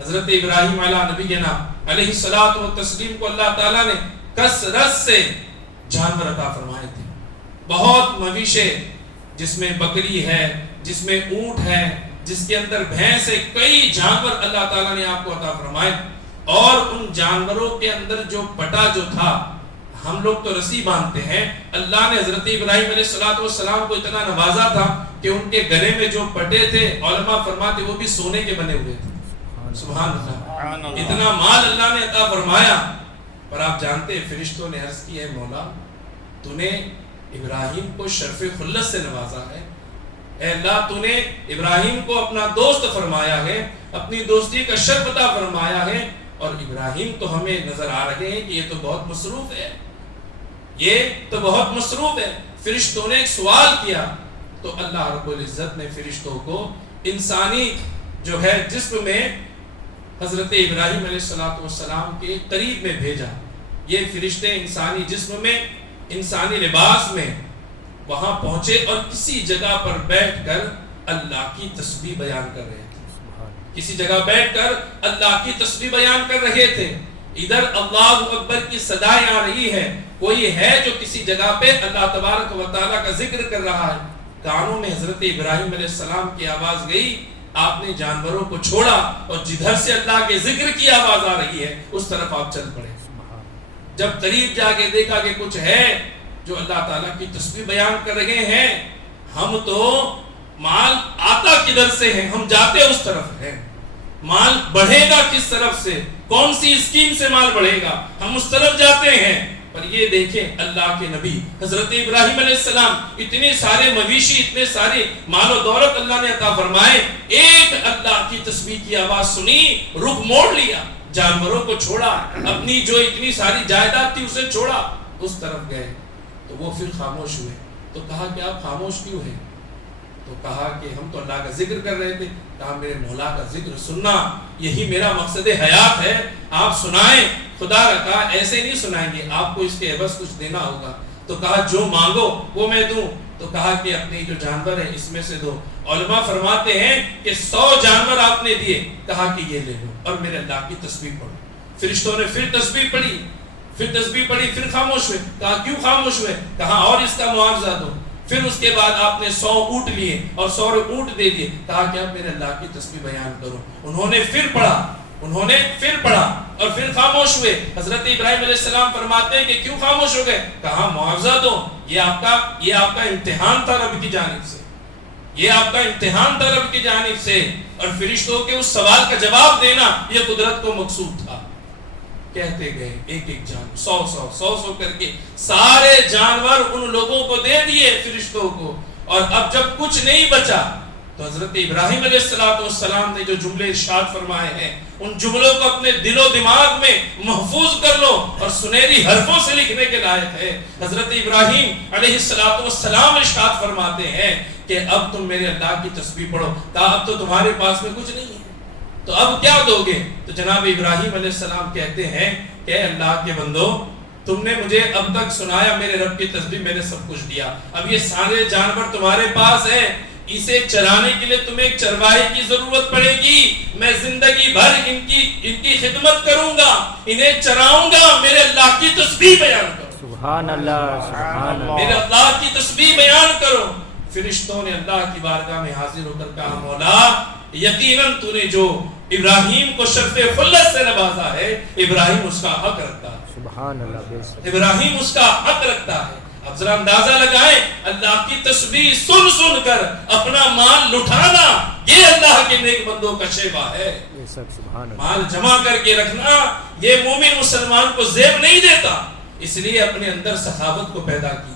حضرت ابراہیم علیہ الصلوۃ والتسلیم کو اللہ تعالیٰ نے کثرت سے جانور عطا فرمائے تھے، بہت مویشے، جس میں بکری ہے، جس میں اونٹ ہے، جس کے اندر بھینس ہے، کئی جانور اللہ تعالیٰ نے آپ کو عطا فرمائے. اور ان جانوروں کے اندر جو پٹا جو تھا، ہم لوگ تو رسی باندھتے ہیں، اللہ نے حضرت ابراہیم علیہ السلام کو اتنا نوازا تھا کہ ان کے گلے میں جو پٹے تھے، علماء فرماتے وہ بھی سونے کے بنے ہوئے تھے. سبحان اللہ، اتنا مال اللہ نے عطا فرمایا. پر آپ جانتے ہیں فرشتوں نے عرض کی ہے مولا تو نے ابراہیم کو شرف خلت سے نوازا ہے، اے اللہ تو نے ابراہیم کو اپنا دوست فرمایا ہے، اپنی دوستی کا شرف عطا فرمایا ہے، اور ابراہیم تو ہمیں نظر آ رہے ہیں کہ یہ تو بہت مصروف ہے، یہ تو بہت مصروف ہے. فرشتوں نے ایک سوال کیا تو اللہ رب العزت نے فرشتوں کو انسانی جو ہے جسم میں حضرت ابراہیم علیہ السلام کے قریب میں بھیجا. یہ فرشتے انسانی جسم میں، انسانی لباس میں وہاں پہنچے اور کسی جگہ پر بیٹھ کر اللہ کی تسبیح بیان کر رہے تھے. کسی جگہ بیٹھ کر اللہ کی تسبیح بیان کر رہے تھے. ادھر اللہ اکبر کی صدائیں آ رہی ہے، کوئی ہے جو کسی جگہ پہ اللہ تبارک و تعالیٰ کا ذکر کر رہا ہے. کانوں میں حضرت ابراہیم علیہ السلام کی آواز گئی، آپ نے جانوروں کو چھوڑا اور جدھر سے اللہ کے ذکر کی آواز آ رہی ہے اس طرف آپ چل پڑے. جب قریب جا کے دیکھا کہ کچھ ہے جو اللہ تعالیٰ کی تسبیح بیان کر رہے ہیں، ہم تو مال آتا کدھر سے ہے، ہم جاتے اس طرف ہیں. مال بڑھے گا کس طرف سے، کون سی اسکیم سے مال بڑھے گا، ہم اس طرف جاتے ہیں. پر یہ دیکھیں اللہ کے نبی حضرت ابراہیم علیہ السلام اتنے سارے مویشی، اتنے سارے مال و دولت اللہ نے عطا فرمائے، ایک اللہ کی تسبیح کی آواز سنی، رخ موڑ لیا، جانوروں کو چھوڑا، اپنی جو اتنی ساری جائیداد تھی اسے چھوڑا، اس طرف گئے. تو وہ پھر خاموش ہوئے. تو کہا کہ آپ خاموش کیوں ہیں؟ تو کہا کہ ہم تو اللہ کا ذکر کر رہے تھے. کہا میرے مولا کا ذکر سننا یہی میرا مقصد حیات ہے، آپ سنائیں. خدا رکھا ایسے نہیں سنائیں گے، آپ کو اس کے عوض کچھ دینا ہوگا. تو کہا جو مانگو وہ میں دوں. تو کہا کہ اپنے جو جانور ہیں اس میں سے دو. علماء فرماتے ہیں کہ 100 جانور آپ نے دیے. کہا کہ یہ لے لو اور میرے اللہ کی تسبیح پڑھو. فرشتوں نے پھر تسبیح پڑھی، پھر خاموش ہوئے. کہا کیوں خاموش ہوئے؟ کہا اور اس کا معاوضہ دو. پھر اس کے بعد آپ نے 100 اونٹ لیے اور 100 اونٹ دے دیے. کہا کہ اب میرے اللہ کی تسبیح بیان کرو. انہوں نے پھر پڑھا اور پھر خاموش ہوئے. حضرت ابراہیم علیہ السلام فرماتے ہیں کہ کیوں خاموش ہو گئے؟ کہا معاوضہ دو، یہ آپ کا امتحان تھا رب کی جانب سے، یہ آپ کا امتحان تھا رب کی جانب سے. اور فرشتوں کے اس سوال کا جواب دینا یہ قدرت کو مقصود تھا. کہتے گئے ایک جانور 100 کر کے سارے جانور ان لوگوں کو دے دیے فرشتوں کو. اور اب جب کچھ نہیں بچا تو حضرت ابراہیم علیہ السلام نے جو جملے ارشاد فرمائے ہیں ان جملوں کو اپنے دل و دماغ میں محفوظ کر لو اور سنہری حرفوں سے لکھنے کے لائق ہے. حضرت ابراہیم علیہ السلام ارشاد فرماتے ہیں کہ اب تم میرے اللہ کی تسبیح پڑھو. کہا اب تو تمہارے پاس میں کچھ نہیں ہے تو اب کیا دو گے؟ تو جناب ابراہیم علیہ السلام کہتے ہیں کہ اللہ کے بندو تم نے مجھے اب تک سنایا میرے رب کی تسبیح، میں نے سب کچھ دیا. اب یہ سارے جانور تمہارے پاس ہیں، اسے چرانے کے لیے تمہیں ایک چرواہے کی ضرورت پڑے گی. میں زندگی بھر ان کی خدمت کروں گا، انہیں چراؤں گا. میرے اللہ کی تسبیح بیان کرو. سبحان اللہ، سبحان اللہ. میرے اللہ کی تسبیح بیان کرو. فرشتوں نے اللہ کی بارگاہ میں حاضر ہو کر کہا مولا یقیناً تو نے جو ابراہیم کو شرف خلت سے نوازا ہے، ابراہیم اس کا حق رکھتا ہے. سبحان اللہ. ابراہیم اس کا حق رکھتا ہے. اب ذرا اندازہ لگائیں اللہ کی تسبیح سن کر اپنا مال لٹانا یہ اللہ کے نیک بندوں کا شیوا ہے. مال جمع کر کے رکھنا یہ مومن مسلمان کو زیب نہیں دیتا. اس لیے اپنے اندر سخاوت کو پیدا کیا.